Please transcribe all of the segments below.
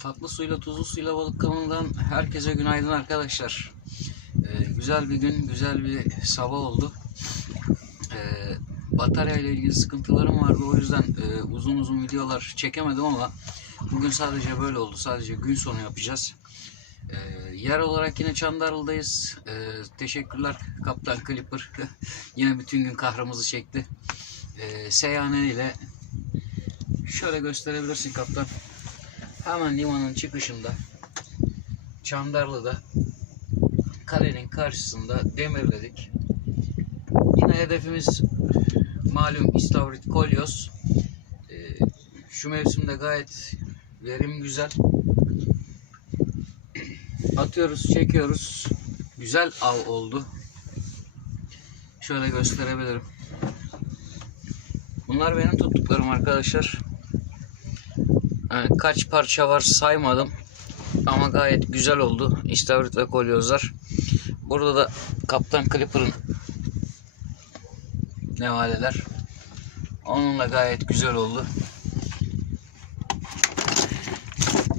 Tatlı suyla tuzlu suyla balık kanalından herkese günaydın arkadaşlar. Ee, güzel bir gün, güzel bir sabah oldu. Ee, batarya ile ilgili sıkıntılarım vardı. O yüzden e, uzun uzun videolar çekemedim ama bugün sadece böyle oldu. Sadece gün sonu yapacağız. Ee, yer olarak yine Çandarlı'dayız. Ee, teşekkürler Kaptan Clipper. yine bütün gün kahrımızı çekti. Ee, Seyhane ile şöyle gösterebilirsin kaptan. Hemen limanın çıkışında Çandarlı'da kalenin karşısında demirledik. Yine hedefimiz malum İstavrit Kolyos. Ee, şu mevsimde gayet verim güzel. Atıyoruz, çekiyoruz. Güzel av oldu. Şöyle gösterebilirim. Bunlar benim tuttuklarım arkadaşlar. Yani kaç parça var saymadım. Ama gayet güzel oldu. İstavrit ve kolyozlar. Burada da Kaptan Clipper'ın nevaleler. Onunla gayet güzel oldu.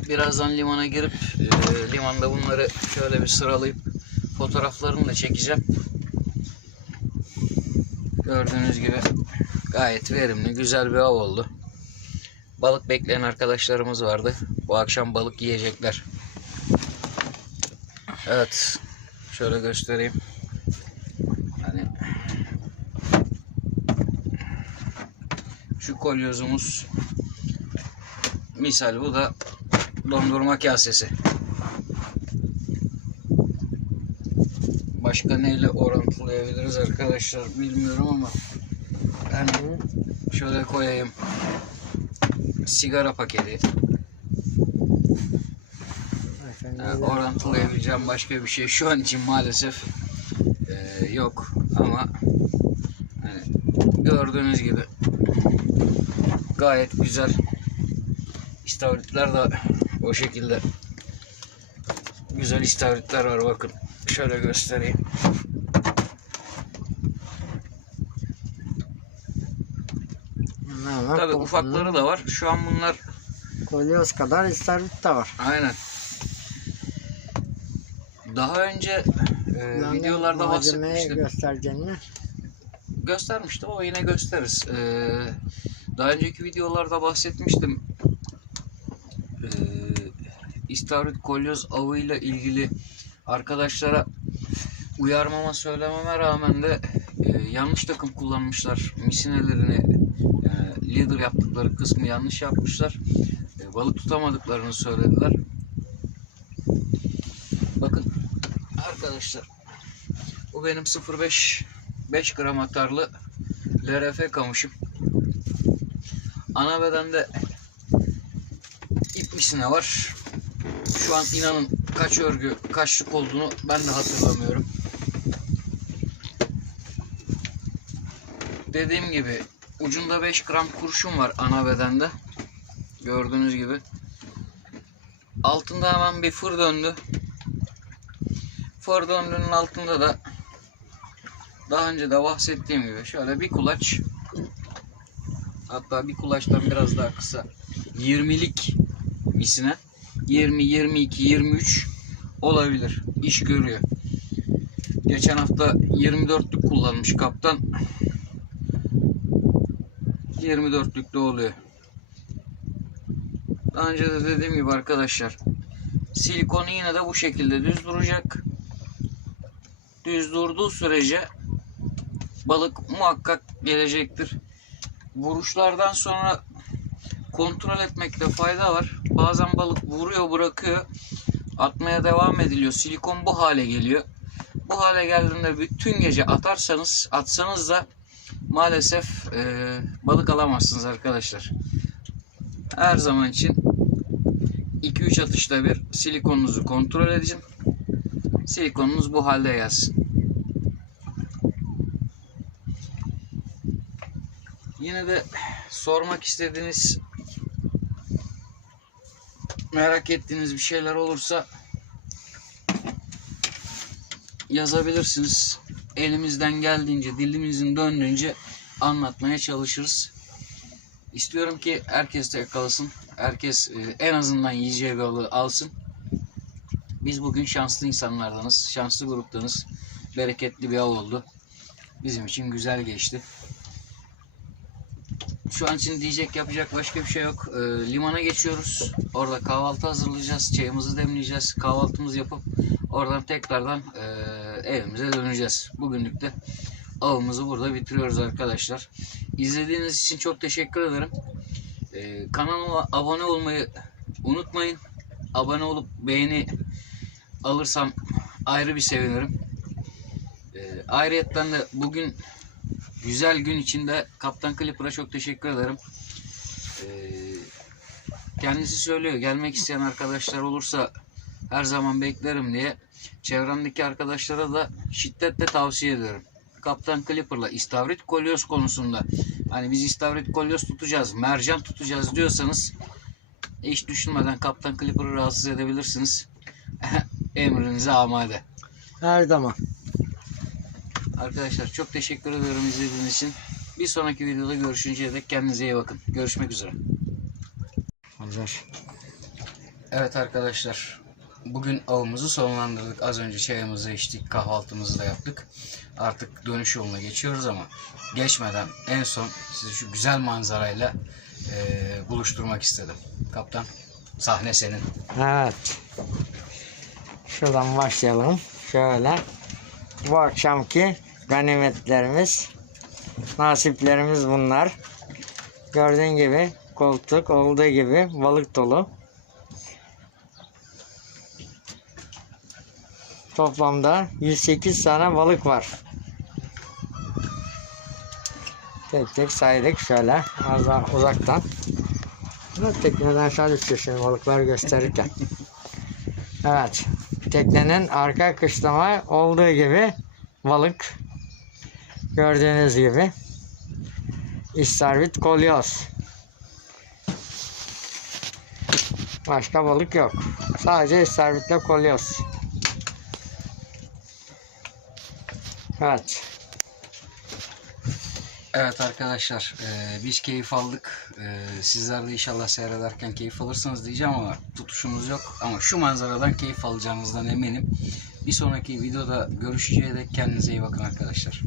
Birazdan limana girip e, limanda bunları şöyle bir sıralayıp fotoğraflarını da çekeceğim. Gördüğünüz gibi gayet verimli, güzel bir av oldu. Balık bekleyen arkadaşlarımız vardı. Bu akşam balık yiyecekler. Evet. Şöyle göstereyim. Hani şu kolyozumuz misal bu da dondurma kasesi. Başka neyle orantılayabiliriz arkadaşlar bilmiyorum ama ben şöyle koyayım sigara paketi. Yani orantılayabileceğim başka bir şey şu an için maalesef eee, yok. Ama hani gördüğünüz gibi gayet güzel istavritler de o şekilde. Güzel istavritler var bakın. Şöyle göstereyim Ne var? tabi Kol- ufakları da var şu an bunlar Kolyoz kadar istavrit de var. Aynen. Daha önce e, videolarda bahsetmiştim. göstereceğini. Göstermiştim ama yine gösteririz. E, daha önceki videolarda bahsetmiştim. E, İstavrit kolyoz avıyla ilgili arkadaşlara uyarmama söylememe rağmen de e, yanlış takım kullanmışlar. Misinelerini e, leader yaptıkları kısmı yanlış yapmışlar. E, balık tutamadıklarını söylediler. Bakın arkadaşlar bu benim 0.5 5 gram atarlı LRF kamışım. Ana bedende ip misine var. Şu an inanın kaç örgü kaçlık olduğunu ben de hatırlamıyorum. Dediğim gibi ucunda 5 gram kurşun var ana bedende. Gördüğünüz gibi. Altında hemen bir fır döndü. Fır döndüğünün altında da daha önce de bahsettiğim gibi şöyle bir kulaç hatta bir kulaçtan biraz daha kısa 20'lik misine 20, 22, 23 olabilir. İş görüyor. Geçen hafta 24'lük kullanmış kaptan. 24'lük de oluyor. Daha önce de dediğim gibi arkadaşlar silikonu yine de bu şekilde düz duracak. Düz durduğu sürece balık muhakkak gelecektir. Vuruşlardan sonra kontrol etmekte fayda var. Bazen balık vuruyor bırakıyor. Atmaya devam ediliyor. Silikon bu hale geliyor. Bu hale geldiğinde bütün gece atarsanız atsanız da maalesef e, balık alamazsınız arkadaşlar. Her zaman için 2-3 atışta bir silikonunuzu kontrol edin. Silikonunuz bu halde gelsin. Yine de sormak istediğiniz merak ettiğiniz bir şeyler olursa yazabilirsiniz. Elimizden geldiğince, dilimizin döndüğünce anlatmaya çalışırız. İstiyorum ki herkes de yakalasın. Herkes e, en azından yiyeceği balığı alsın. Biz bugün şanslı insanlardanız, şanslı gruptanız. Bereketli bir av oldu. Bizim için güzel geçti. Şu an için diyecek yapacak başka bir şey yok. Ee, limana geçiyoruz. Orada kahvaltı hazırlayacağız. Çayımızı demleyeceğiz. Kahvaltımızı yapıp oradan tekrardan e, evimize döneceğiz. Bugünlük de avımızı burada bitiriyoruz arkadaşlar. İzlediğiniz için çok teşekkür ederim. Ee, kanalıma abone olmayı unutmayın. Abone olup beğeni alırsam ayrı bir sevinirim. Ee, ayrıyetten de bugün güzel gün içinde Kaptan Clipper'a çok teşekkür ederim. Ee, kendisi söylüyor gelmek isteyen arkadaşlar olursa her zaman beklerim diye. Çevremdeki arkadaşlara da şiddetle tavsiye ediyorum. Kaptan Clipper'la istavrit kolyoz konusunda hani biz istavrit kolyoz tutacağız, mercan tutacağız diyorsanız hiç düşünmeden Kaptan Clipper'ı rahatsız edebilirsiniz. Emrinize amade. Her zaman. Arkadaşlar çok teşekkür ediyorum izlediğiniz için. Bir sonraki videoda görüşünceye dek kendinize iyi bakın. Görüşmek üzere. Hazır. Evet arkadaşlar. Bugün avımızı sonlandırdık. Az önce çayımızı içtik, kahvaltımızı da yaptık. Artık dönüş yoluna geçiyoruz ama geçmeden en son sizi şu güzel manzarayla eee, buluşturmak istedim. Kaptan sahne senin. Evet. Şuradan başlayalım. Şöyle. Bu akşamki ganimetlerimiz, nasiplerimiz bunlar. Gördüğün gibi koltuk olduğu gibi balık dolu. Toplamda 108 tane balık var. Tek tek saydık şöyle az daha uzaktan. Ama tekneden aşağı düşüyor şimdi balıkları gösterirken. Evet. Teknenin arka kışlama olduğu gibi balık. Gördüğünüz gibi. İstavrit kolyoz. Başka balık yok. Sadece istavritle kolyoz. Evet. Evet arkadaşlar eee, biz keyif aldık. Eee, sizler de inşallah seyrederken keyif alırsınız diyeceğim ama tutuşumuz yok. Ama şu manzaradan keyif alacağınızdan eminim. Bir sonraki videoda görüşeceğe dek kendinize iyi bakın arkadaşlar.